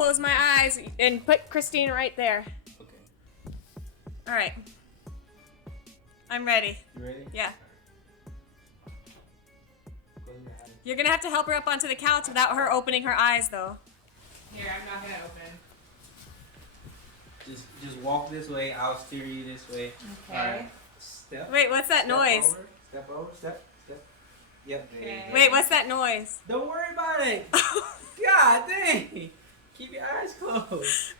close my eyes and put Christine right there. Okay. All right. I'm ready. You ready? Yeah. Close your eyes. You're going to have to help her up onto the couch without her opening her eyes, though. Here, I'm not gonna open. Just walk this way. I'll steer you this way. Okay. All right. Step. Wait, what's that Step noise? Over, step over. Step. Yep. There you Okay. go. Wait, what's that noise? Don't worry about it. God dang. Keep your eyes closed.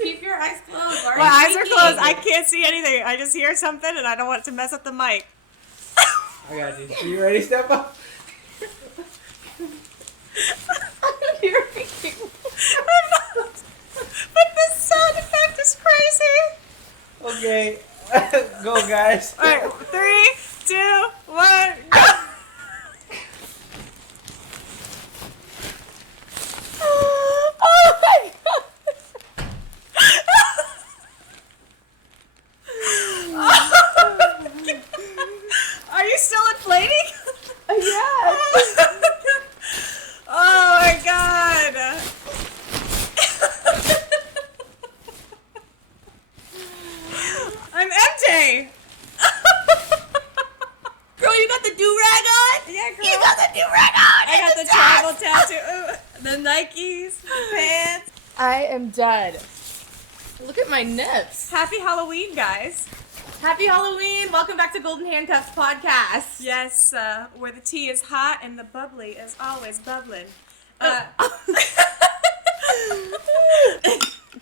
Keep your eyes closed. My eyes are closed. I can't see anything. I just hear something and I don't want it to mess up the mic. I got you. You ready? Step up. You're making... I'm not... But this sound effect is crazy. Okay. Go, guys. All right, 3, 2, 1, go. Oh my god. Are you still inflating? Yes. Oh my god. I'm MJ. Girl, you got the do-rag on? Yeah, girl. You got the do-rag on! I got the tribal tattoo, the Nikes, the pants. I am done. Look at my nips. Happy Halloween, guys. Happy Halloween! Welcome back to Golden Handcuffs Podcast. Yes, where the tea is hot and the bubbly is always bubbling.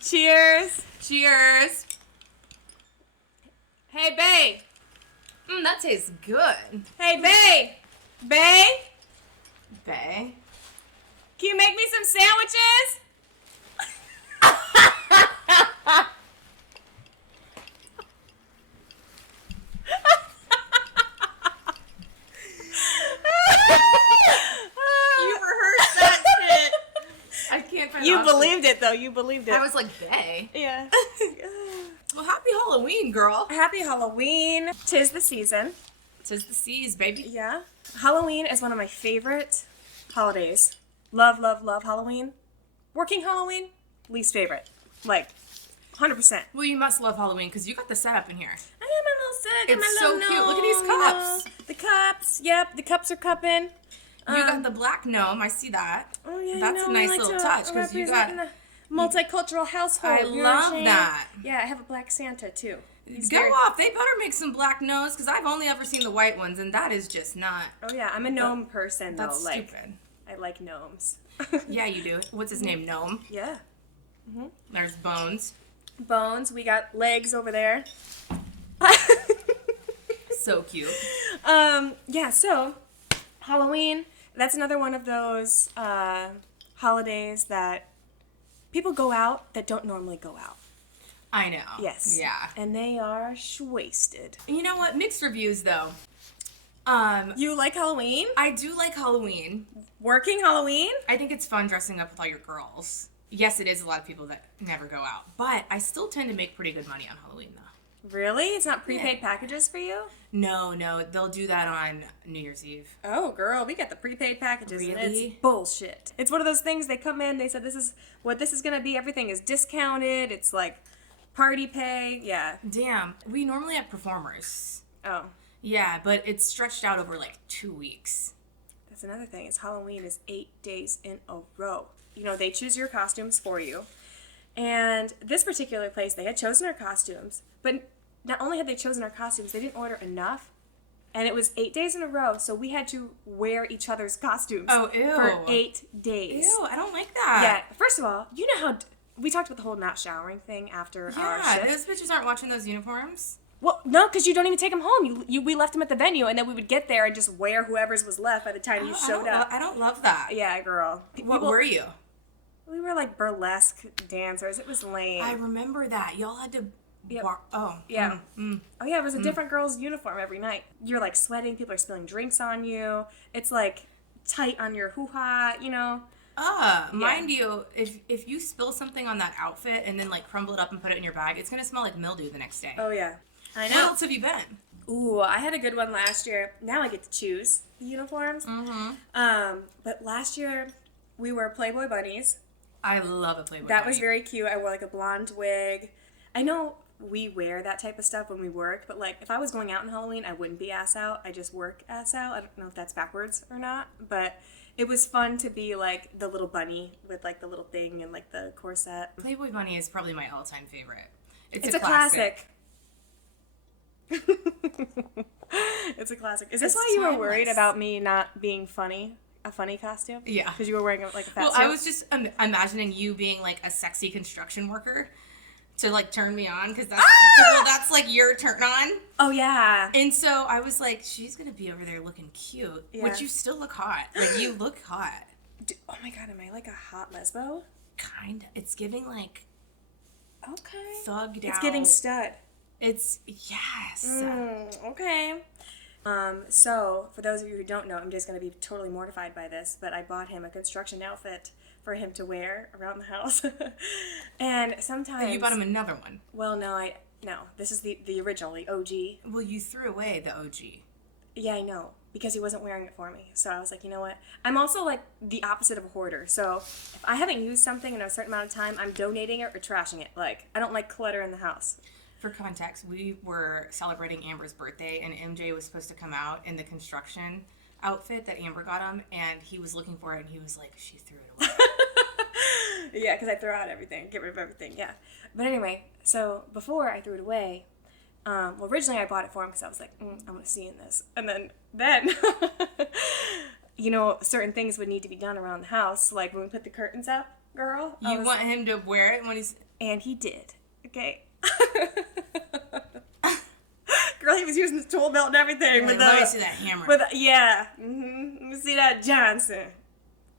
Cheers. Cheers. Hey, bae. That tastes good. Hey, bae. Bae, Bae. can you make me some sandwiches? You rehearsed that shit. I can't find You the option. believed it, though. You believed it. I was like, Bae. Yeah. Well, happy Halloween, girl. Happy Halloween. 'Tis the season. Tis the seas, baby. Yeah. Halloween is one of my favorite holidays. Love, love, love Halloween. Working Halloween, least favorite. Like, 100%. Well, you must love Halloween because you got the setup in here. I am a little sick. It's I'm a so little cute. Look at these cups. The cups. Yep, the cups are cupping. You got the black gnome. I see that. Oh, yeah, That's a nice little touch because you got. a multicultural household. I you know what I'm love saying? that. Yeah, I have a black Santa, too. He's Go very- off. They better make some black gnomes because I've only ever seen the white ones, and that is just not. Oh, yeah, I'm a gnome person, though. That's Like, stupid. I like gnomes. Yeah, you do. What's his name? Gnome. Yeah. There's Bones. Bones. We got legs over there. So cute. Yeah, so Halloween, that's another one of those holidays that people go out that don't normally go out. I know. Yes. Yeah. And they are shwasted. You know what? Mixed reviews though. You like Halloween? I do like Halloween. Working Halloween? I think it's fun dressing up with all your girls. Yes, it is a lot of people that never go out, but I still tend to make pretty good money on Halloween though. Really? It's not prepaid Yeah. packages for you? No, they'll do that on New Year's Eve. Oh, girl, we got the prepaid packages, and Really? it's bullshit. It's one of those things, they come in, they said this is what this is going to be, everything is discounted, it's like party pay, yeah. Damn, we normally have performers. Oh, Yeah, but it's stretched out over like 2 weeks. that's another thing, is Halloween is 8 days in a row. You know, they choose your costumes for you. And this particular place, they had chosen our costumes, but not only had they chosen our costumes, they didn't order enough. And it was 8 days in a row, so we had to wear each other's costumes Oh, ew. for 8 days. Ew, I don't like that. Yeah, first of all, you know how we talked about the whole not showering thing after our Yeah, shift. those bitches aren't watching those uniforms. Well, no, because you don't even take them home. We left them at the venue, and then we would get there and just wear whoever's was left by the time you showed up. I don't love that. Yeah, girl. What were you? We were like burlesque dancers. It was lame. I remember that. Y'all had to... Yep. Oh. Yeah. Mm. Oh, yeah, it was a different girl's uniform every night. You're, like, sweating. People are spilling drinks on you. It's, like, tight on your hoo-ha, you know? Mind you, if you spill something on that outfit and then, like, crumble it up and put it in your bag, it's going to smell like mildew the next day. Oh, yeah. I What know. else have you been? Ooh, I had a good one last year. Now I get to choose the uniforms. Mm-hmm. But last year, we were Playboy bunnies. I love a Playboy That bunny. was very cute. I wore like a blonde wig. I know we wear that type of stuff when we work, but like if I was going out on Halloween, I wouldn't be ass out. I just work ass out. I don't know if that's backwards or not, but it was fun to be like the little bunny with like the little thing and like the corset. Playboy bunny is probably my all-time favorite. It's a classic. It's a classic. Is this It's why you were worried timeless. about me not being funny? A funny costume? Yeah. Because you were wearing like a fat Well, suit? I was just imagining you being like a sexy construction worker to like turn me on because that's like your turn on. Oh, yeah. And so I was like, she's gonna be over there looking cute, Yeah. but you still look hot. Like you look hot. Oh my god, am I like a hot lesbo? Kind of. It's giving like Okay. thugged out. It's giving stud. It's yes. Okay. So, for those of you who don't know, I'm just going to be totally mortified by this, but I bought him a construction outfit for him to wear around the house. And sometimes... You bought him another one. Well, no, this is the original, the OG. Well, you threw away the OG. Yeah, I know, because he wasn't wearing it for me. So I was like, you know what? I'm also like the opposite of a hoarder. So if I haven't used something in a certain amount of time, I'm donating it or trashing it. Like, I don't like clutter in the house. For context, we were celebrating Amber's birthday, and MJ was supposed to come out in the construction outfit that Amber got him, and he was looking for it, and he was like, she threw it away. Yeah, because I throw out everything, get rid of everything, yeah. But anyway, so before I threw it away, well, originally I bought it for him because I was like, I want to see in this. And then you know, certain things would need to be done around the house, like when we put the curtains up, girl. You want him to wear it when he's... And he did, okay? Girl, he was using the tool belt and everything. Like, with let the, me see that hammer. yeah. Let me see that Johnson.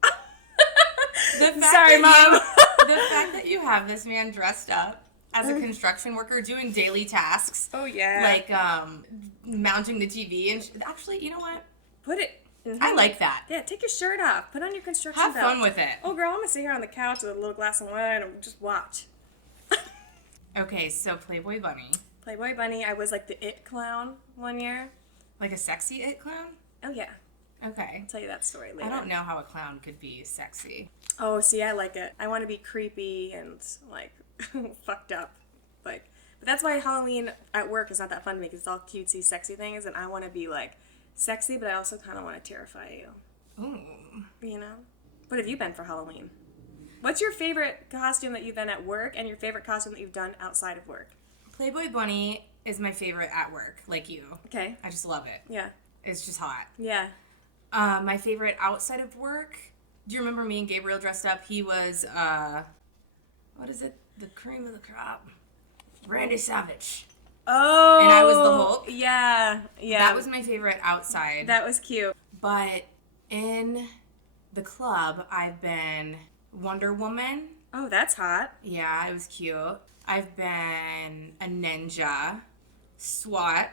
The fact Sorry, that Mom. The fact that you have this man dressed up as a construction worker doing daily tasks, Oh, yeah. like mounting the TV, and actually, you know what? Put it. I like that. Yeah, take your shirt off. Put on your construction Have belt. fun with it. Oh, girl, I'm going to sit here on the couch with a little glass of wine and just watch. Okay, so Playboy Bunny. Playboy Bunny, I was like the it clown one year. Like a sexy it clown? Oh, yeah. Okay. I'll tell you that story later. I don't know how a clown could be sexy. Oh, see, I like it. I want to be creepy and, like, fucked up. Like, but that's why Halloween at work is not that fun to me, because it's all cutesy, sexy things, and I want to be, like, sexy, but I also kind of want to terrify you. Ooh. You know? What have you been for Halloween? What's your favorite costume that you've been at work, and your favorite costume that you've done outside of work? Playboy Bunny is my favorite at work, like you. Okay. I just love it. Yeah. It's just hot. Yeah. My favorite outside of work. Do you remember me and Gabriel dressed up? He was, what is it? The cream of the crop. Randy Savage. Oh. And I was the Hulk. Yeah. Yeah. That was my favorite outside. That was cute. But in the club, I've been Wonder Woman. Oh, that's hot. Yeah, it was cute. I've been a ninja, SWAT,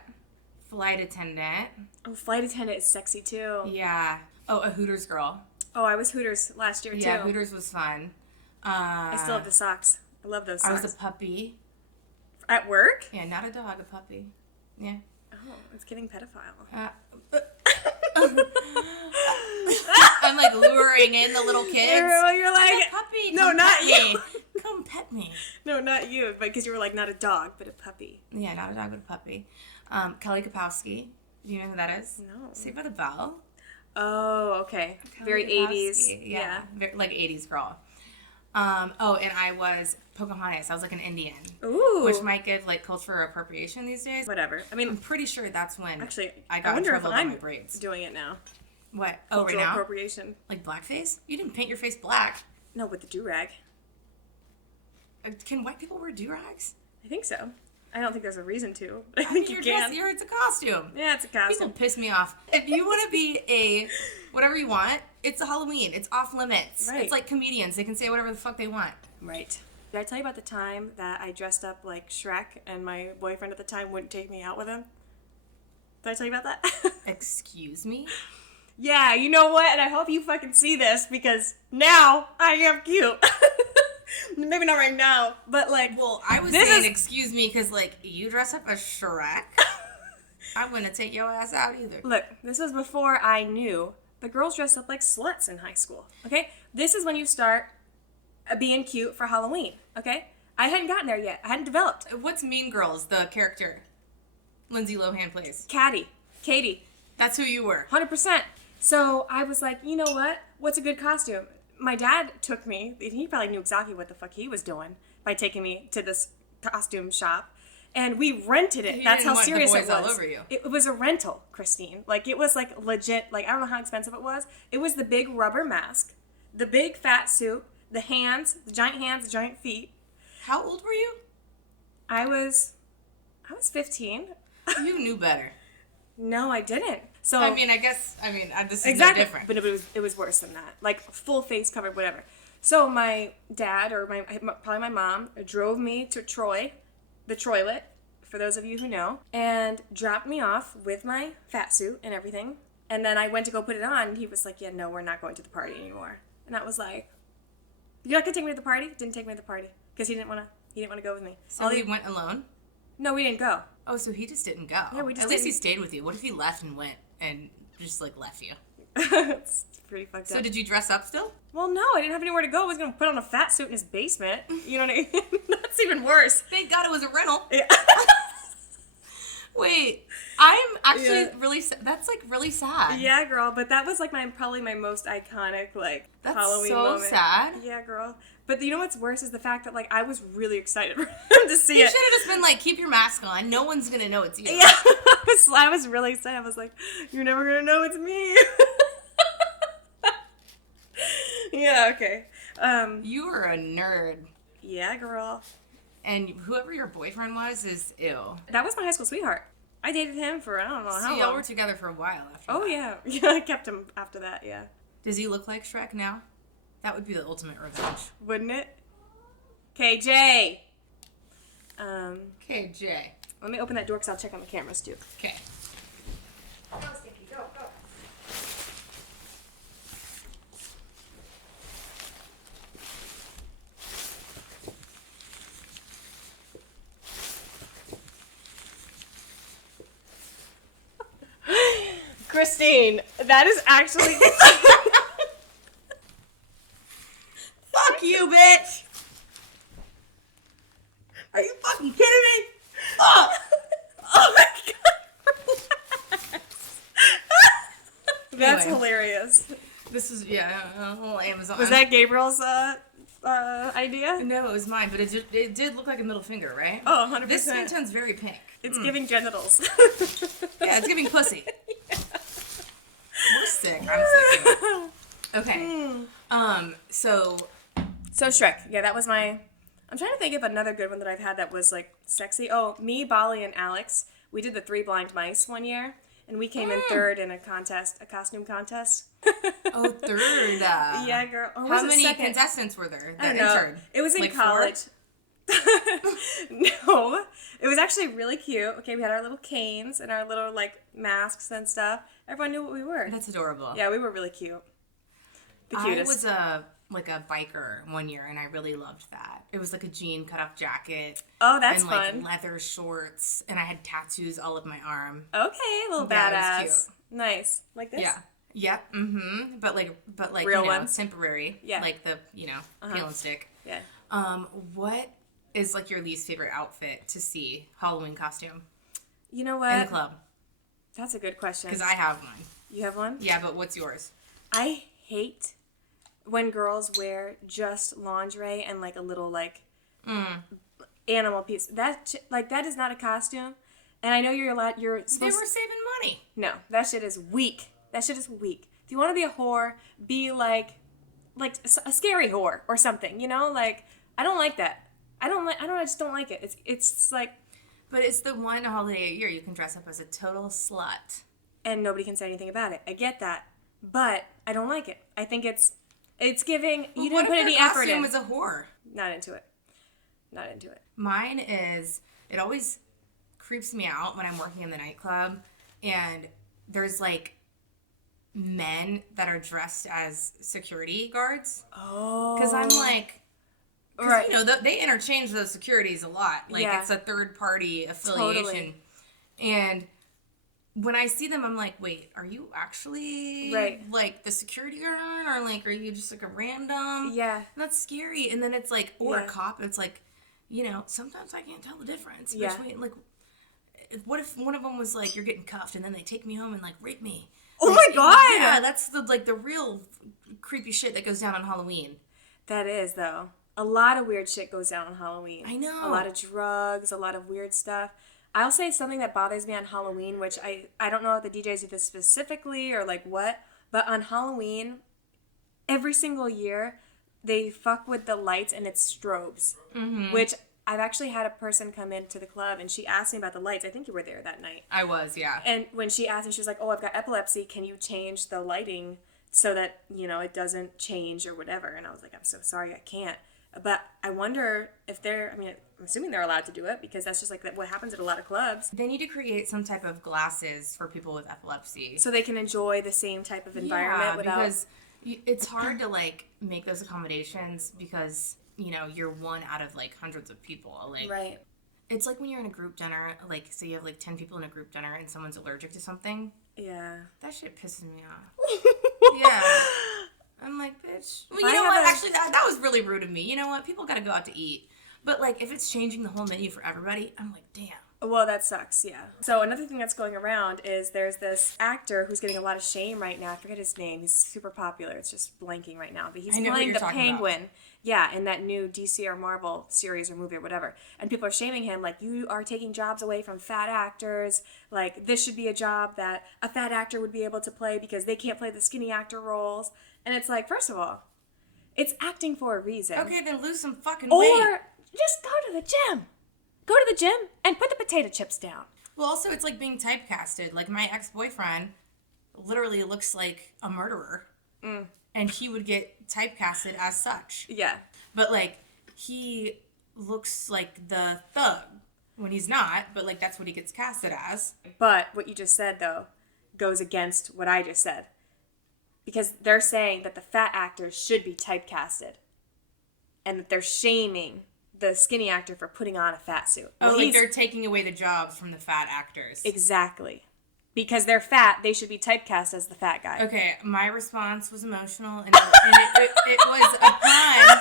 flight attendant. Oh, flight attendant is sexy too. Yeah. Oh, a Hooters girl. Oh, I was Hooters last year too. Yeah, Hooters was fun. I still have the socks. I love those I socks. was a puppy. At work? Yeah, not a dog, a puppy. Yeah. Oh, it's getting pedophile. I'm like luring in the little kids. You're like, I'm a puppy. No, Come not pet you. me. Come pet me. No, not you, but because you were like not a dog, but a puppy. Yeah, not a dog, but a puppy. Kelly Kapowski. Do you know who that is? No. Saved by the Bell. Oh, okay. Very Kelly 80s. Kapowski. Yeah. Like 80s girl. And I was Pocahontas. I was like an Indian. Ooh. Which might give like cultural appropriation these days. Whatever. I I'm mean, pretty sure that's when actually, I got in wonder if trouble with I'm my braids. doing it now. What? Oh, right Cultural now? appropriation. Like blackface? You didn't paint your face black. No, with the do-rag. Can white people wear do-rags? I think so. I don't think there's a reason to. I I mean, think you you're can. dressed, it's a costume. Yeah, it's a People costume. piss me off. If you want to be a whatever you want, it's a Halloween. It's off limits. Right. It's like comedians. They can say whatever the fuck they want. Right. Did I tell you about the time that I dressed up like Shrek and my boyfriend at the time wouldn't take me out with him? Did I tell you about that? Excuse me? Yeah, you know what? And I hope you fucking see this because now I am cute. Maybe not right now, but like, Well, I was This saying is- excuse me because, like, you dress up as Shrek. I'm going to take your ass out either. look, this was before I knew the girls dressed up like sluts in high school. Okay? This is when you start being cute for Halloween, okay? I hadn't gotten there yet. I hadn't developed. What's Mean Girls, the character Lindsay Lohan plays? Katie. That's who you were. 100%. So I was like, you know what? What's a good costume? My dad took me, he probably knew exactly what the fuck he was doing by taking me to this costume shop. And we rented it. He That's didn't how want the serious it boys was. all over you. It was a rental, Christine. Like, it was like legit, like, I don't know how expensive it was. It was the big rubber mask, the big fat suit, the giant hands, the giant feet. How old were you? I was 15. You knew better. No, I didn't. So I mean, this is exactly, no different. but it was worse than that. Like full face covered, whatever. So my dad or probably my mom drove me to Troy, the Troylet, for those of you who know, and dropped me off with my fat suit and everything. And then I went to go put it on, and he was like, "Yeah, no, we're not going to the party anymore." And I was like, "You're not gonna take me to the party?" Didn't take me to the party because he didn't want to go with me. So he went alone? No, we didn't go. Oh, so he just didn't go. Yeah, we just At least he didn't. stayed with you. What if he left and went and just like left you? It's pretty fucked up. So did you dress up still? Well, no, I didn't have anywhere to go. I was going to put on a fat suit in his basement. You know what I mean? That's even worse. Thank God it was a rental. Yeah. Wait, I'm actually Yeah. really. That's like really sad. Yeah, girl, but that was like probably my most iconic like That's Halloween so moment. sad. Yeah, girl. But you know what's worse is the fact that like I was really excited for him to see You it. should have just been like, keep your mask on. No one's gonna know it's you. Yeah, I was really excited. I was like, "You're never gonna know it's me." Yeah. Okay. You were a nerd, Yeah, girl. and whoever your boyfriend was is ew. That was my high school sweetheart. I dated him for I don't know So how y'all long. were together for a while after. Oh that. yeah, yeah. I kept him after that. Yeah. Does he look like Shrek now? That would be the ultimate revenge. Wouldn't it? KJ. Okay, Jay. Let me open that door because I'll check on the cameras too. Okay. Go, Stinky, go, go. Christine, that is actually. Fuck you, bitch! Are you fucking kidding me? Oh, oh my god! That's Anyway. hilarious. This is a whole Amazon. Was that Gabriel's idea? No, it was mine, but it did look like a middle finger, right? Oh, 100%. This skin tone's very pink. It's giving genitals. Yeah, it's giving pussy. We're sick. I'm sick. Okay. So So Shrek, yeah, that was my. I'm trying to think of another good one that I've had that was like sexy. Oh, me, Bali, and Alex. We did the 3 Blind Mice one year, and we came in third in a costume contest. third. Yeah, girl. Or was How it many second? contestants were there I that don't know. entered? It was in Like 4? college. No, it was actually really cute. Okay, we had our little canes and our little like masks and stuff. Everyone knew what we were. That's adorable. Yeah, we were really cute. The I cutest. was a biker one year, and I really loved that. It was like a jean cut-off jacket. Oh, that's and fun. like leather shorts, and I had tattoos all over my arm. Okay, little Yeah, it badass. was Nice, like this. Yeah. Yep. Mm-hmm. But like Real you know, ones? temporary. Yeah. Like the peel and stick. Yeah. What is like your least favorite outfit to see Halloween costume You know in what? the club? That's a good question. Because I have one. You have one? Yeah, but what's yours? I hate when girls wear just lingerie and like a little like animal piece. That is not a costume. And I know you're They supposed were saving money. No, that shit is weak. That shit is weak. If you want to be a whore, be like a scary whore or something, you know? Like, I don't like that. I just don't like it. It's like, But it's the one holiday a year you can dress up as a total slut. and nobody can say anything about it. I get that. But I don't like it. I think it's giving, you didn't put any effort in. What if their costume is a whore? Not into it. Not into it. Mine is, it always creeps me out when I'm working in the nightclub and there's like men that are dressed as security guards. Oh. Because I'm like, Right. you know, they interchange those securities a lot. Like Yeah. it's a third party affiliation. Totally. And when I see them, I'm like, wait, are you actually like the security guard, or like are you just like a random? Yeah, That's scary. And then it's like, or Yeah. a cop. It's like, sometimes I can't tell the difference Yeah. between like. What if one of them was like, you're getting cuffed, and then they take me home and like rape me? Oh my God! Yeah, that's the real creepy shit that goes down on Halloween. That is, though. A lot of weird shit goes down on Halloween. I know. A lot of drugs, a lot of weird stuff. I'll say something that bothers me on Halloween, which I don't know if the DJs do this specifically or like what, but on Halloween, every single year, they fuck with the lights and it's strobes, which I've actually had a person come into the club and she asked me about the lights. I think you were there that night. I was, yeah. And when she asked me, she was like, oh, I've got epilepsy. Can you change the lighting so that, it doesn't change or whatever? And I was like, I'm so sorry, I can't. But I wonder if I'm assuming they're allowed to do it because that's just like what happens at a lot of clubs. They need to create some type of glasses for people with epilepsy. So they can enjoy the same type of environment without... because it's hard to, like, make those accommodations because, you're one out of, like, hundreds of people. Like, Right. It's like when you're in a group dinner, like, say you have, like, 10 people in a group dinner and someone's allergic to something. Yeah. That shit pisses me off. Yeah. I'm like, bitch. Well, you know what? Actually, that was really rude of me. You know what? People got to go out to eat. But, like, if it's changing the whole menu for everybody, I'm like, damn. Well, that sucks, yeah. So another thing that's going around is there's this actor who's getting a lot of shame right now. I forget his name. He's super popular. It's just blanking right now. But he's playing the Penguin. Yeah, in that new DC or Marvel series or movie or whatever. And people are shaming him, like, you are taking jobs away from fat actors. Like, this should be a job that a fat actor would be able to play because they can't play the skinny actor roles. And it's like, first of all, it's acting for a reason. Okay, then lose some fucking weight. Or just go to the gym. Go to the gym and put the potato chips down. Well, also, it's like being typecasted. Like, my ex-boyfriend literally looks like a murderer. And he would get typecasted as such. Yeah. But, like, he looks like the thug when he's not. But, like, that's what he gets casted as. But what you just said, though, goes against what I just said. Because they're saying that the fat actors should be typecasted. And that they're shaming the skinny actor for putting on a fat suit. Well, like they're taking away the jobs from the fat actors. Exactly. Because they're fat, they should be typecast as the fat guy. Okay, my response was emotional, and it was a pun.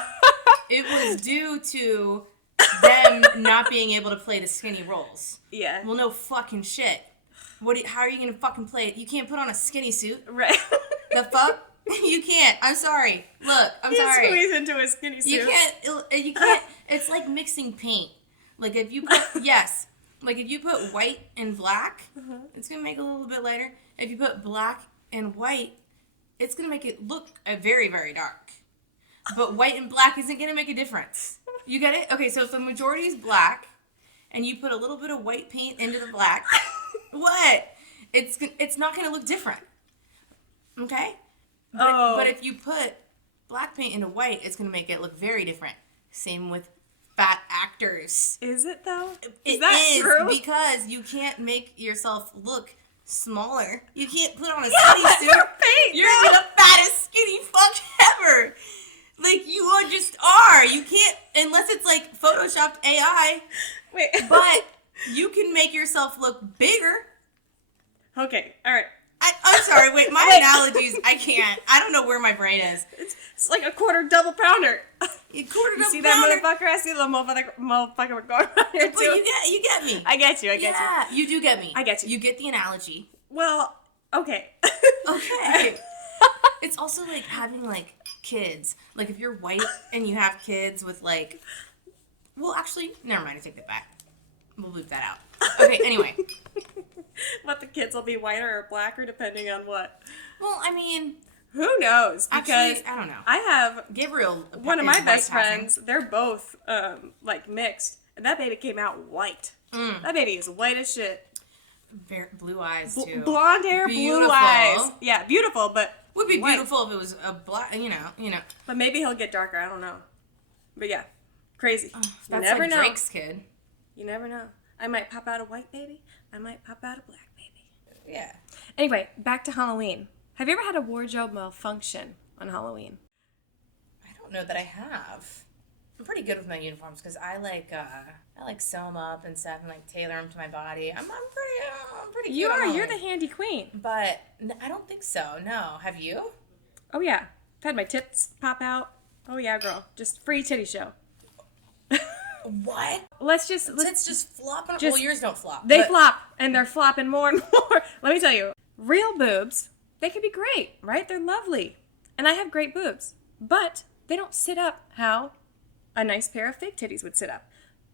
It was due to them not being able to play the skinny roles. Yeah. Well, no fucking shit. How are you gonna fucking play it? You can't put on a skinny suit. Right. The fuck? You can't. I'm sorry. Look, I'm sorry. Squeeze into a skinny suit. You can't. It's like mixing paint. Like if you put, like if you put white and black, it's going to make it a little bit lighter. If you put black and white, it's going to make it look very, very dark. But white and black isn't going to make a difference. You get it? Okay, so if the majority is black, and you put a little bit of white paint into the black, what? It's not going to look different. Okay? But if you put black paint into white, it's going to make it look very different. Same with fat actors. Is it, though? Is that true? Because you can't make yourself look smaller. You can't put on a skinny suit. You're the fattest skinny fuck ever. Like, you just are. You can't, unless it's like Photoshopped AI. Wait. But you can make yourself look bigger. Okay, all right. I'm sorry, wait, my analogies, I can't. I don't know where my brain is. It's like a quarter double pounder. You quarter double see pounder? that motherfucker? I see the motherfucker going on here, But too. you get me. I get you. Yeah, you do get me. I get you. You get the analogy. Well, okay. Okay. It's also like having, like, kids. Like, if you're white and you have kids with, like... Well, actually, never mind, I take that back. We'll loop that out. Okay, anyway. What, the kids will be whiter or blacker depending on what? Well, I mean... Who knows? Because actually, I don't know. I have... Gabriel... One of my best friends, they're both, like, mixed. And that baby came out white. That baby is white as shit. Blue eyes, too. Blonde hair, beautiful. Blue eyes. Yeah, beautiful, but would be white. beautiful if it was a black, you know. But maybe he'll get darker, I don't know. But yeah, crazy. You That's never like know. Drake's kid. You never know. I might pop out a white baby. I might pop out a black baby. Yeah. Anyway, back to Halloween. Have you ever had a wardrobe malfunction on Halloween? I don't know that I have. I'm pretty good with my uniforms because I like sew them up and stuff and like tailor them to my body. I'm pretty good. You are. on You're it. the handy queen. But I don't think so. No, have you? Oh yeah. I've had my tits pop out. Oh yeah, girl. Just free titty show. What? Let's Tits just flop. just- Well, yours don't flop. They but- flop, and they're flopping more and more. Let me tell you, real boobs, they can be great, right? They're lovely. And I have great boobs. But they don't sit up how a nice pair of fake titties would sit up.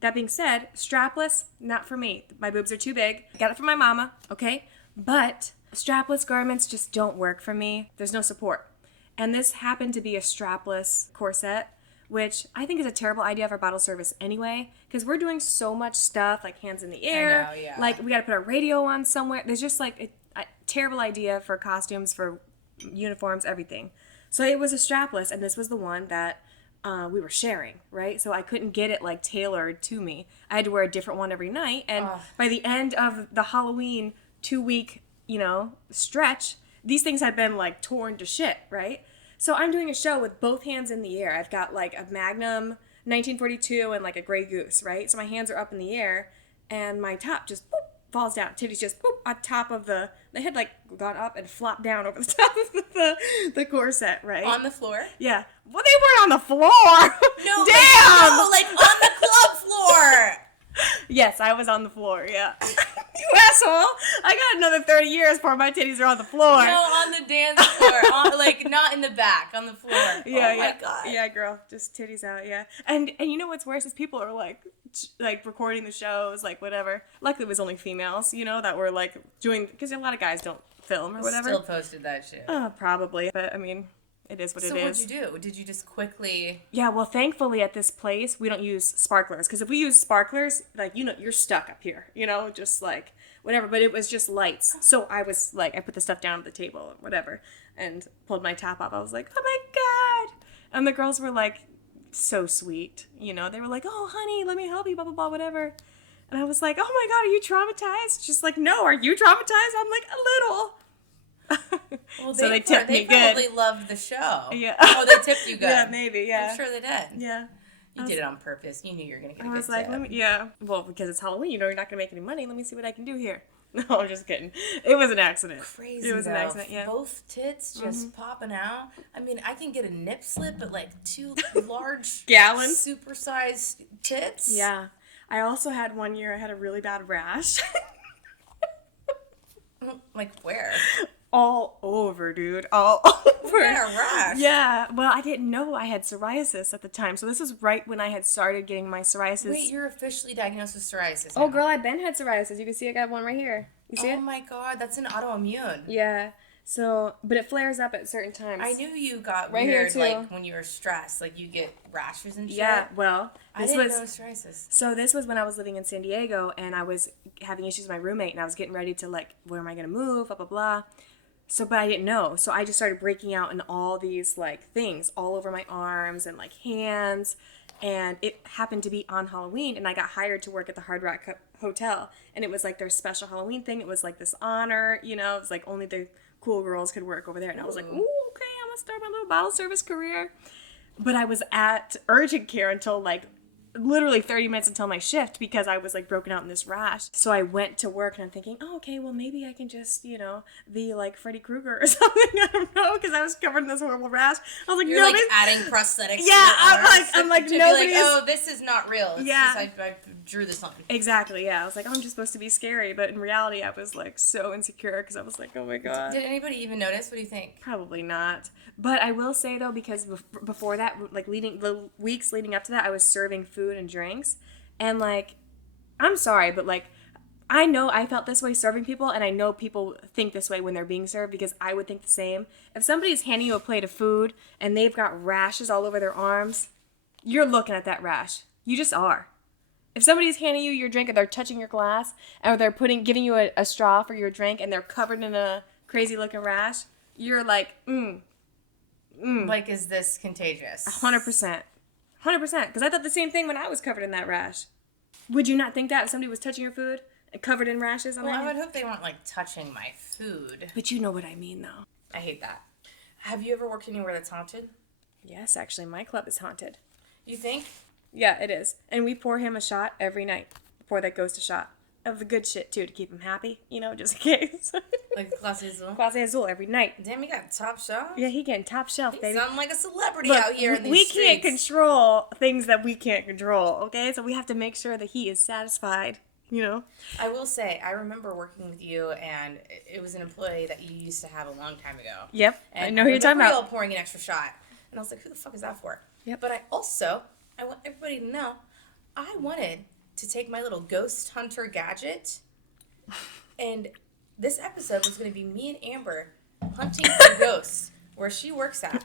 That being said, strapless, not for me. My boobs are too big. I got it from my mama, okay? But strapless garments just don't work for me. There's no support. And this happened to be a strapless corset, which I think is a terrible idea for bottle service anyway, because we're doing so much stuff, like hands in the air. I know, yeah. Like, we got to put our radio on somewhere. There's just, like, a terrible idea for costumes, for uniforms, everything. So it was a strapless, and this was the one that we were sharing, right? So I couldn't get it, like, tailored to me. I had to wear a different one every night, and by the end of the Halloween 2-week, stretch, these things had been, like, torn to shit, right? So I'm doing a show with both hands in the air. I've got like a Magnum 1942 and like a Grey Goose, right? So my hands are up in the air and my top just boop, falls down. Titties just boop on top of they had like gone up and flopped down over the top of the corset, right? on the floor. Yeah. Well, they weren't on the floor. No, Damn. like on the club floor. Yes, I was on the floor, yeah. You asshole. I got another 30 years before my titties are on the floor. No, on the dance floor. Like, not in the back, on the floor. Yeah, oh my God. Yeah, girl, just titties out, yeah. And you know what's worse is people are like recording the shows, like whatever. Luckily it was only females, that were like doing, because a lot of guys don't film or whatever. Still posted that shit. Probably, but I mean, it is what it is. So what'd you do? Did you just quickly... Yeah, well, thankfully at this place, we don't use sparklers. Because if we use sparklers, like, you're stuck up here. Just like, whatever. But it was just lights. So I was like, I put the stuff down at the table or whatever. And pulled my top off. I was like, oh my God. And the girls were like, so sweet. They were like, oh, honey, let me help you, blah, blah, blah, whatever. And I was like, oh my God, are you traumatized? She's like, no, are you traumatized? I'm like, a little. Well, So they tipped me They good. probably loved the show. Yeah. Oh, they tipped you good. Yeah, maybe, yeah. I'm sure they did. Yeah. You did it on purpose. You knew you were going to get a I good was like, tip. well, because it's Halloween, you're not going to make any money. Let me see what I can do here. No, I'm just kidding. It was an accident. Crazy, It was an though. accident, yeah. Both tits just popping out. I mean, I can get a nip slip, but like two large, Gallons? supersized tits. Yeah. I also had one year, I had a really bad rash. Like where? All over, dude. All over. Yeah, a rash. Yeah. Well, I didn't know I had psoriasis at the time. So this was right when I had started getting my psoriasis. Wait, you're officially diagnosed with psoriasis. Oh, now. girl, I've been had psoriasis. You can see I got one right here. You see Oh it? my God, that's an autoimmune. Yeah. So, but it flares up at certain times. I knew you got Right here, weird, too. like when you were stressed, like you get rashes and shit. Yeah. Well, I this didn't was. know psoriasis. So this was when I was living in San Diego and I was having issues with my roommate and I was getting ready to like, where am I going to move, blah, blah, blah. So, but I didn't know. So I just started breaking out in all these like things all over my arms and like hands. And it happened to be on Halloween and I got hired to work at the Hard Rock Hotel. And it was like their special Halloween thing. It was like this honor, it was like only the cool girls could work over there. And I was like, ooh, okay, I'm going to start my little bottle service career. But I was at urgent care until like literally 30 minutes until my shift because I was like broken out in this rash. So I went to work and I'm thinking, oh, okay, well maybe I can just, be like Freddy Krueger or something. I don't know, because I was covered in this horrible rash. I was like, You're nobody's... like adding prosthetics. Yeah, to your I'm like, to be nobody's... oh, this is not real. It's Yeah. just I drew this on. Exactly, yeah. I was like, oh, I'm just supposed to be scary. But in reality, I was like so insecure because I was like, oh my God. Did anybody even notice? What do you think? Probably not. But I will say though, because before that, like the weeks leading up to that, I was serving food and drinks. And like, I'm sorry, but like, I know I felt this way serving people, and I know people think this way when they're being served because I would think the same. If somebody's handing you a plate of food and they've got rashes all over their arms, you're looking at that rash. You just are. If somebody's handing you your drink and they're touching your glass, or they're giving you a straw for your drink and they're covered in a crazy looking rash, you're like, Like, is this contagious? 100%. 100%. Because I thought the same thing when I was covered in that rash. Would you not think that if somebody was touching your food and covered in rashes on Well, their I hand? would hope they weren't like touching my food. But you know what I mean, though. I hate that. Have you ever worked anywhere that's haunted? Yes, actually, my club is haunted. You think? Yeah, it is. And we pour him a shot every night. Pour that ghost a shot. Of the good shit, too, to keep him happy, just in case. Like Clase Azul. Clase Azul every night. Damn, he got top shelf. Yeah, he getting top shelf, baby. Sound like a celebrity Look, out here in these we streets. can't control things that we can't control, okay? So we have to make sure that he is satisfied, I will say, I remember working with you, and it was an employee that you used to have a long time ago. Yep, And I know who you're talking remember about. y'all pouring an extra shot. And I was like, who the fuck is that for? Yep. But I want everybody to know, I wanted to take my little ghost hunter gadget, and this episode was going to be me and Amber hunting for ghosts where she works at.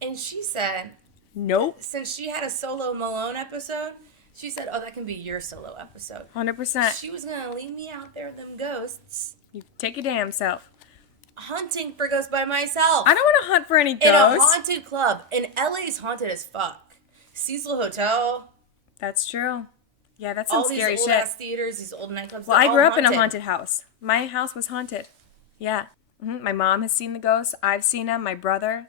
And she said, Nope. since she had a solo Malone episode, she said, oh, that can be your solo episode. 100%. She was going to leave me out there with them ghosts, You take your damn self. hunting for ghosts by myself. I don't want to hunt for any in a ghosts. haunted club. And LA's haunted as fuck. Cecil Hotel, That's true. Yeah, that's some all these scary old shit. ass theaters, these old nightclubs. Well, they're I all grew up in a haunted house. My house was haunted. Yeah. My mom has seen the ghosts. I've seen them. My brother.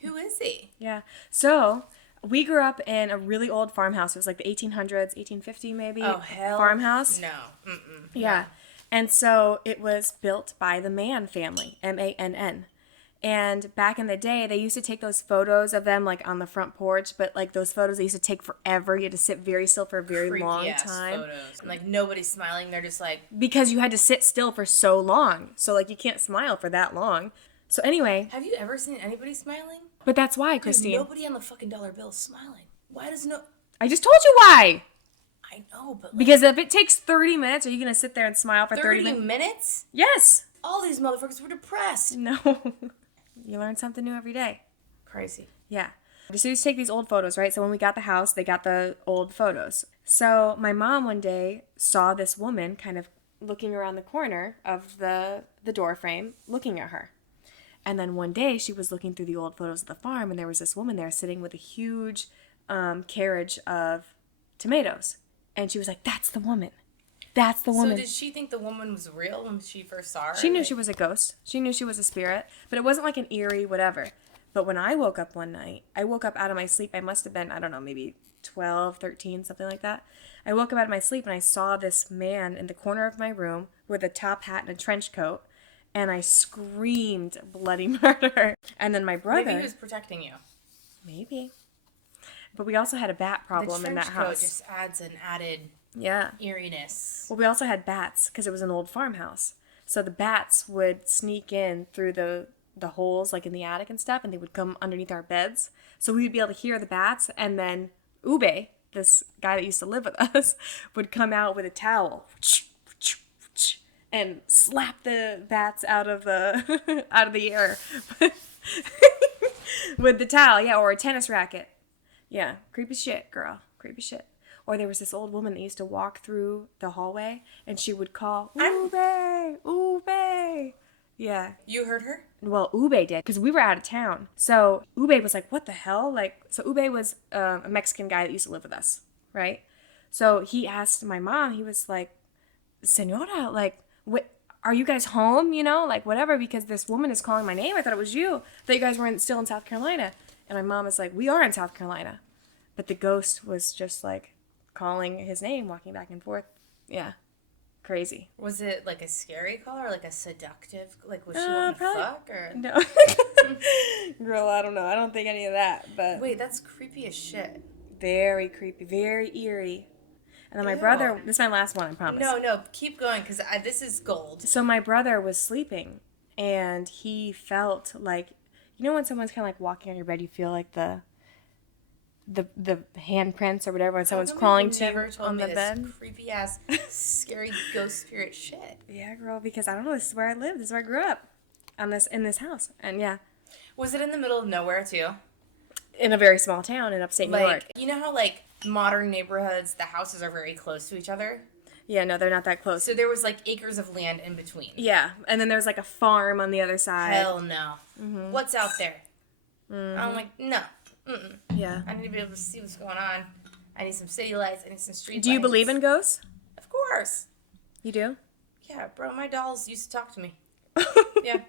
Who is he? Yeah. So, we grew up in a really old farmhouse. It was like the 1800s, 1850 maybe. Oh, hell. Farmhouse. No. Mm-mm. Yeah. And so, it was built by the Mann family. M-A-N-N. And back in the day, they used to take those photos of them, like, on the front porch. But, like, those photos, they used to take forever. You had to sit very still for a very Creepy long ass time. photos. And, like, nobody's smiling. They're just like, Because you had to sit still for so long. So, like, you can't smile for that long. So, anyway, have you ever seen anybody smiling? but that's why, Dude, Christine. nobody on the fucking dollar bill is smiling. Why does no... I just told you why. I know, but like, Because if it takes 30 minutes, are you going to sit there and smile for 30 30 minutes? minutes? Yes. All these motherfuckers were depressed. No. You learn something new every day. Crazy. Yeah. So you used to take these old photos, right? So when we got the house, they got the old photos. So my mom one day saw this woman kind of looking around the corner of the door frame, looking at her. And then one day she was looking through the old photos of the farm, and there was this woman there sitting with a huge carriage of tomatoes. And she was like, that's the woman. That's the woman. So did she think the woman was real when she first saw her? She knew she was a ghost. She knew she was a spirit. But it wasn't like an eerie whatever. But when I woke up one night, I woke up out of my sleep. I must have been, I don't know, maybe 12, 13, something like that. I woke up out of my sleep and I saw this man in the corner of my room with a top hat and a trench coat. And I screamed bloody murder. And then my brother... Maybe he was protecting you. Maybe. But we also had a bat problem in that The trench coat house. just adds an added Yeah. eeriness. Well, we also had bats because it was an old farmhouse. So the bats would sneak in through the holes, like in the attic and stuff, and they would come underneath our beds. So we would be able to hear the bats, and then Ube, this guy that used to live with us, would come out with a towel and slap the bats out of the out of the air with the towel, yeah, or a tennis racket. Yeah, creepy shit, girl, creepy shit. Or there was this old woman that used to walk through the hallway, and she would call, Ube, Ube. Yeah. You heard her? Well, Ube did, because we were out of town. So Ube was like, what the hell? So Ube was a Mexican guy that used to live with us, right? So he asked my mom, he was like, Senora, like, what, are you guys home, whatever, because this woman is calling my name. I thought it was you. I thought you guys were still in South Carolina. And my mom was like, we are in South Carolina. But the ghost was just like calling his name, walking back and forth. Yeah. Crazy. Was it like a scary call or like a seductive? Like, was she wanting to probably- fuck? Or... No. Girl, I don't know. I don't think any of that. But Wait, that's creepy as shit. very creepy, very eerie. And then my Ew. brother, this is my last one, I promise. No, keep going because this is gold. So my brother was sleeping, and he felt like, when someone's kind of like walking on your bed, you feel like the handprints or whatever when someone's crawling to you on the bed. Creepy ass, scary ghost spirit shit. Yeah, girl, because I don't know, this is where I live. This is where I grew up, in this house. And yeah, Was it in the middle of nowhere too? in a very small town in upstate New York. Like, you know how like modern neighborhoods, the houses are very close to each other? Yeah, no, they're not that close. So there was like acres of land in between. Yeah, and then there's like a farm on the other side. Hell no. What's out there? I'm like, no. Mm-mm. Yeah. I need to be able to see what's going on. I need some city lights. I need some street lights. Do you believe in ghosts? Of course. You do? Yeah, bro, my dolls used to talk to me. Yeah.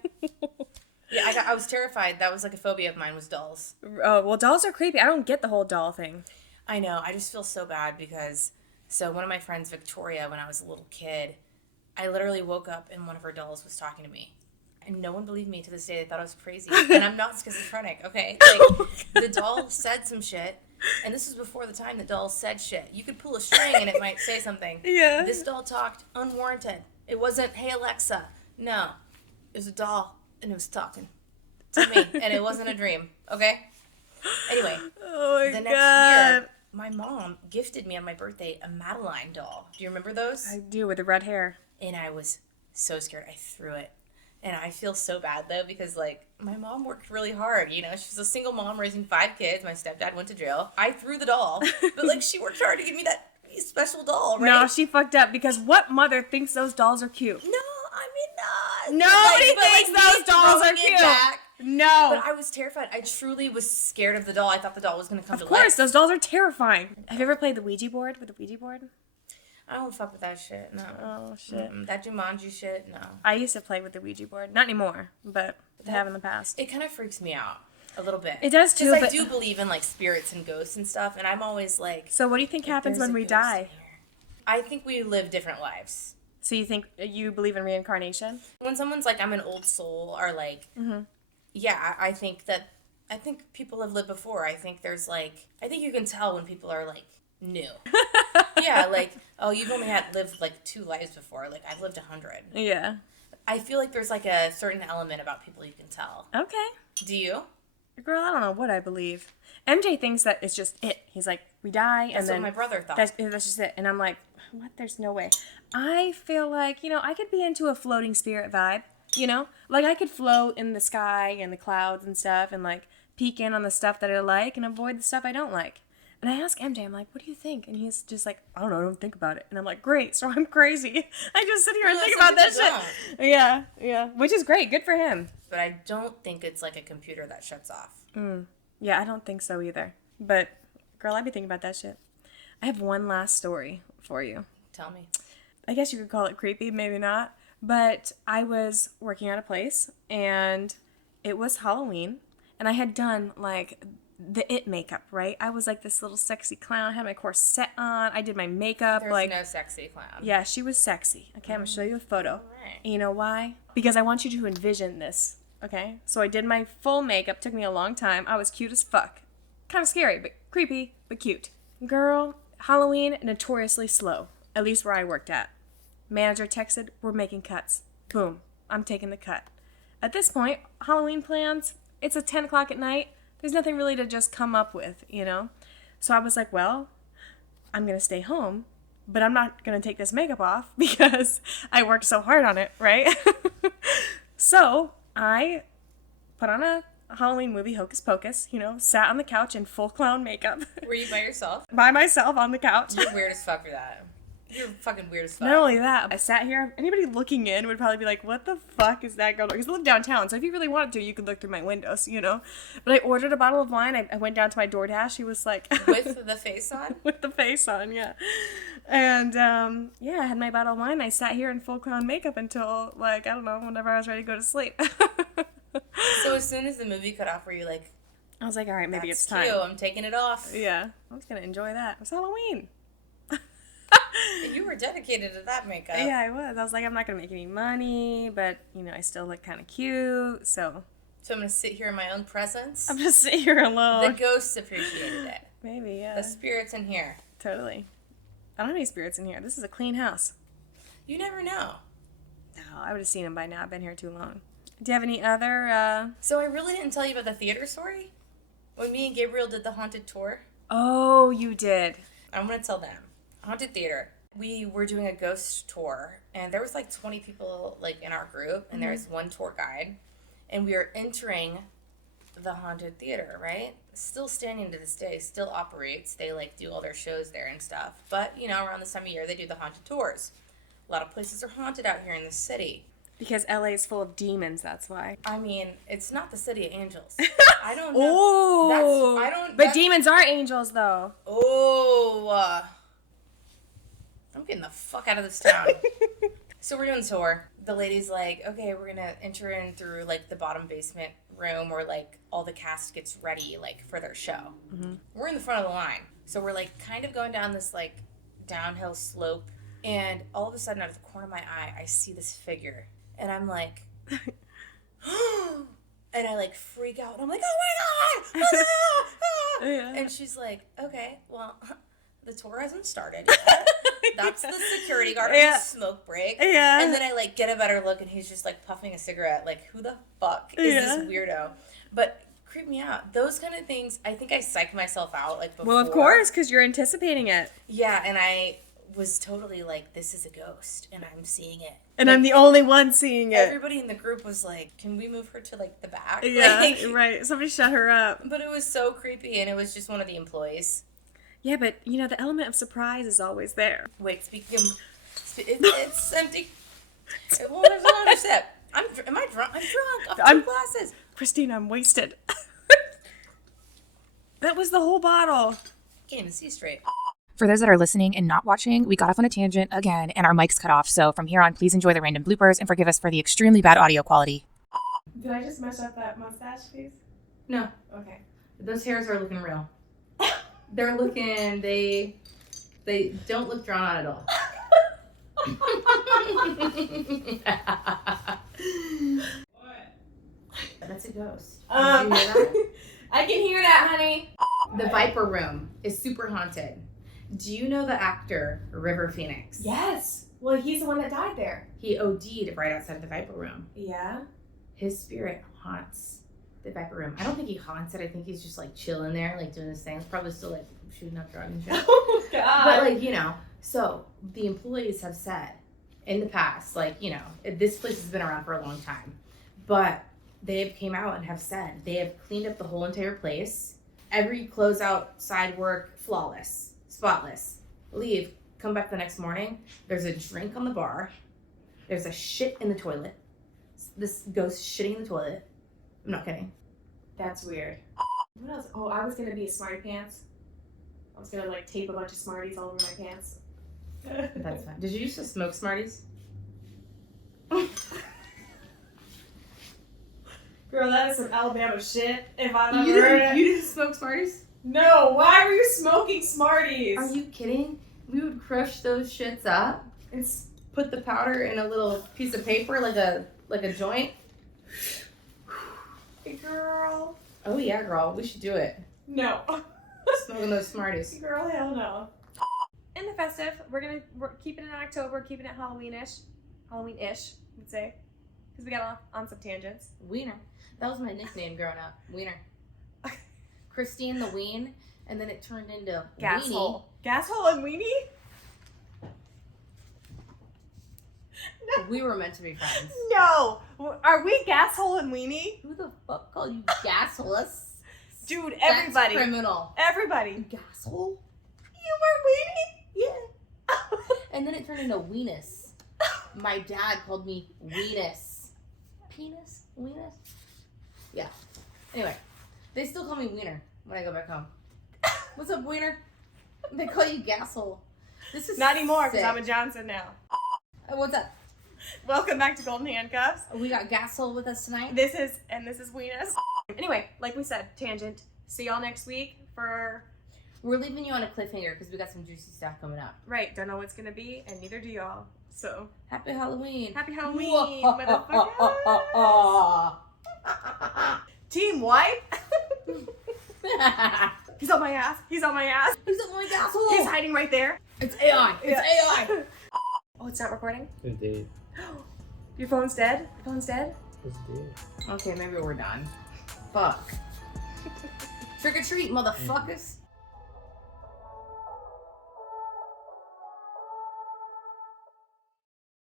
Yeah, I was terrified. That was like a phobia of mine was dolls. Oh, well, dolls are creepy. I don't get the whole doll thing. I know. I just feel so bad because, so one of my friends, Victoria, when I was a little kid, I literally woke up and one of her dolls was talking to me. And no one believed me to this day. They thought I was crazy. And I'm not schizophrenic, okay? Like, the doll said some shit. And this was before the time that dolls said shit. You could pull a string and it might say something. Yeah. This doll talked unwarranted. It wasn't, hey, Alexa. No. It was a doll, and it was talking to me. And it wasn't a dream, okay? Anyway, Oh my the next God. year, my mom gifted me on my birthday a Madeline doll. Do you remember those? I do, with the red hair. And I was so scared. I threw it. And I feel so bad, though, because, like, my mom worked really hard, you know? She was a single mom raising 5 kids. My stepdad went to jail. I threw the doll. But, like, she worked hard to give me that special doll, right? No, she fucked up because what mother thinks those dolls are cute? No, I mean, not. Nobody But, thinks me those dolls throwing are it cute. back. No. But I was terrified. I truly was scared of the doll. I thought the doll was going to come to Of course, life. those dolls are terrifying. Have you ever played the Ouija board with the Ouija board? I don't fuck with that shit, no. Oh, shit. That Jumanji shit, no. I used to play with the Ouija board. Not anymore, but I have in the past. It kind of freaks me out a little bit. It does, too, Because I but- do believe in, like, spirits and ghosts and stuff, and I'm always like... So what do you think happens there's when a we ghost die? in here. I think we live different lives. So you think you believe in reincarnation? When someone's like, I'm an old soul, or like... Mm-hmm. Yeah, I think people have lived before. I think there's, like... I think you can tell when people are, like, new. Yeah, like, oh, you've only lived, like, 2 lives before. Like, I've lived 100. Yeah. I feel like there's, like, a certain element about people you can tell. Okay. Do you? Girl, I don't know what I believe. MJ thinks that it's just it. He's like, we die, That's and then what my brother thought. that's just it. And I'm like, what? There's no way. I feel like, I could be into a floating spirit vibe, Like, I could float in the sky and the clouds and stuff and, like, peek in on the stuff that I like and avoid the stuff I don't like. And I ask MJ, I'm like, what do you think? And he's just like, I don't think about it. And I'm like, great, so I'm crazy. I just sit here and think about that shit. Yeah. Which is great. Good for him. But I don't think it's like a computer that shuts off. Yeah, I don't think so either. But, girl, I'd be thinking about that shit. I have one last story for you. Tell me. I guess you could call it creepy, maybe not. But I was working at a place, and it was Halloween, and I had done, like, the it makeup, right? I was like this little sexy clown. I had my corset on. I did my makeup. There's like no sexy clown. Yeah, she was sexy. Okay, I'm going to show you a photo. Right. And you know why? Because I want you to envision this, okay? So I did my full makeup. Took me a long time. I was cute as fuck. Kind of scary, but creepy, but cute. Girl, Halloween, notoriously slow. At least where I worked at. Manager texted, we're making cuts. Boom. I'm taking the cut. At this point, Halloween plans, it's at 10 o'clock at night. There's nothing really to just come up with, So I was like, well, I'm going to stay home, but I'm not going to take this makeup off because I worked so hard on it, right? So I put on a Halloween movie, Hocus Pocus, sat on the couch in full clown makeup. Were you by yourself? By myself on the couch. You're weird as fuck for that. You're fucking weird as fuck. Not only that, I sat here. Anybody looking in would probably be like, what the fuck is that going on? Because I live downtown, so if you really wanted to, you could look through my windows, But I ordered a bottle of wine. I went down to my DoorDash. He was like... With the face on? With the face on, yeah. And, I had my bottle of wine. I sat here in full clown makeup until, like, I don't know, whenever I was ready to go to sleep. So as soon as the movie cut off, were you like... I was like, all right, maybe That's it's time. cute. I'm taking it off. Yeah. I was going to enjoy that. It was Halloween. You were dedicated to that makeup. Yeah, I was. I was like, I'm not going to make any money, but, I still look kind of cute, so... So I'm going to sit here in my own presence? I'm just sitting here alone. The ghosts appreciated it. Maybe, yeah. The spirits in here. Totally. I don't have any spirits in here. This is a clean house. You never know. No, I would have seen them by now. I've been here too long. Do you have any other, So I really didn't tell you about the theater story? When me and Gabriel did the haunted tour? Oh, you did. I'm going to tell them. Haunted theater. We were doing a ghost tour, and there was like 20 people like in our group, and there was one tour guide, and we were entering the haunted theater, right? Still standing to this day, still operates. They like do all their shows there and stuff. But, around this time of year, they do the haunted tours. A lot of places are haunted out here in the city. Because LA is full of demons, that's why. I mean, it's not the city of angels. I don't know. Oh! But demons are angels, though. Oh! I'm getting the fuck out of this town. So we're doing the tour. The lady's like, okay, we're going to enter in through, like, the bottom basement room where, like, all the cast gets ready, like, for their show. Mm-hmm. We're in the front of the line. So we're like kind of going down this like downhill slope, and all of a sudden out of the corner of my eye, I see this figure, and I'm like, and I like freak out, and I'm like, oh my god! Yeah. And she's like, okay, well, the tour hasn't started yet. That's the security guard on the smoke break. Yeah. And then I like get a better look, and he's just like puffing a cigarette. Like, who the fuck is this weirdo? But creep me out. Those kind of things, I think I psyched myself out like before. Well, of course, because you're anticipating it. Yeah, and I was totally like, this is a ghost, and I'm seeing it. And like, I'm the only one seeing it. Everybody in the group was like, can we move her to like the back? Yeah, Like, right. Somebody shut her up. But it was so creepy, and it was just one of the employees. Yeah, but you know, the element of surprise is always there. Wait, speaking of, it's empty. Well, there's another sip. Am I drunk? I'm drunk. I'm 2 glasses. Christine, I'm wasted. That was the whole bottle. Can't even see straight. For those that are listening and not watching, we got off on a tangent again and our mics cut off. So from here on, please enjoy the random bloopers and forgive us for the extremely bad audio quality. Did I just mess up that mustache, please? No. Okay. Those hairs are looking real. They're looking, they don't look drawn on at all. That's a ghost. Did you hear that? I can hear that, honey. The Viper Room is super haunted. Do you know the actor River Phoenix? Yes. Well, he's the one that died there. He OD'd right outside the Viper Room. Yeah. His spirit haunts the Viper Room. I don't think he haunts it. I think he's just like chilling there, like doing his thing. He's probably still like shooting up drugs and shit. Oh, God. But like, you know, so the employees have said in the past, like, you know, this place has been around for a long time, but they have came out and have said they have cleaned up the whole entire place. Every closeout, side work, flawless, spotless. Leave, come back the next morning. There's a drink on the bar. There's a shit in the toilet. This ghost shitting in the toilet. I'm not kidding. That's weird. What else? Oh, I was gonna be a smarty pants. I was gonna like tape a bunch of Smarties all over my pants. That's fine. Did you used to smoke Smarties? Girl, that is some Alabama shit. If I've You ever heard didn't, it. you didn't smoke Smarties? No, why were you smoking Smarties? Are you kidding? We would crush those shits up and put the powder in a little piece of paper like a joint. Girl. Oh yeah, girl. We should do it. No. Smoking those Smarties. Girl, hell no. In the festive, we're keeping it in October, keeping it Halloween-ish, we'd say, because we got off on some tangents. Wiener. That was my nickname growing up. Wiener. Christine the Ween, and then it turned into Gashole. Gashole and Weenie? No. We were meant to be friends. No! Are we Gashole and Weenie? Who the fuck called you gasholus? Dude, everybody. That's criminal. Everybody. Gasshole? You were Weenie? Yeah. And then it turned into Weenus. My dad called me Weenus. Penis? Weenus? Yeah. Anyway, they still call me Wiener when I go back home. What's up, Wiener? They call you Gasshole. This is Not anymore, because sick. I'm a Johnson now. What's up? Welcome back to Golden Handcuffs. We got Gasshole with us tonight. This is Weenus. Anyway, like we said, tangent. See y'all next week for... We're leaving you on a cliffhanger because we got some juicy stuff coming up. Right, don't know what's gonna be, and neither do y'all. So, Happy Halloween. happy Halloween, motherfuckers! Team White? He's on my ass. He's on my ass. Who's up my Gasshole? He's hiding right there. It's AI. It's AI. Oh, it's not recording? It's dead. Your phone's dead? Your phone's dead? It's dead. Okay, maybe we're done. Fuck. Trick or treat, motherfuckers.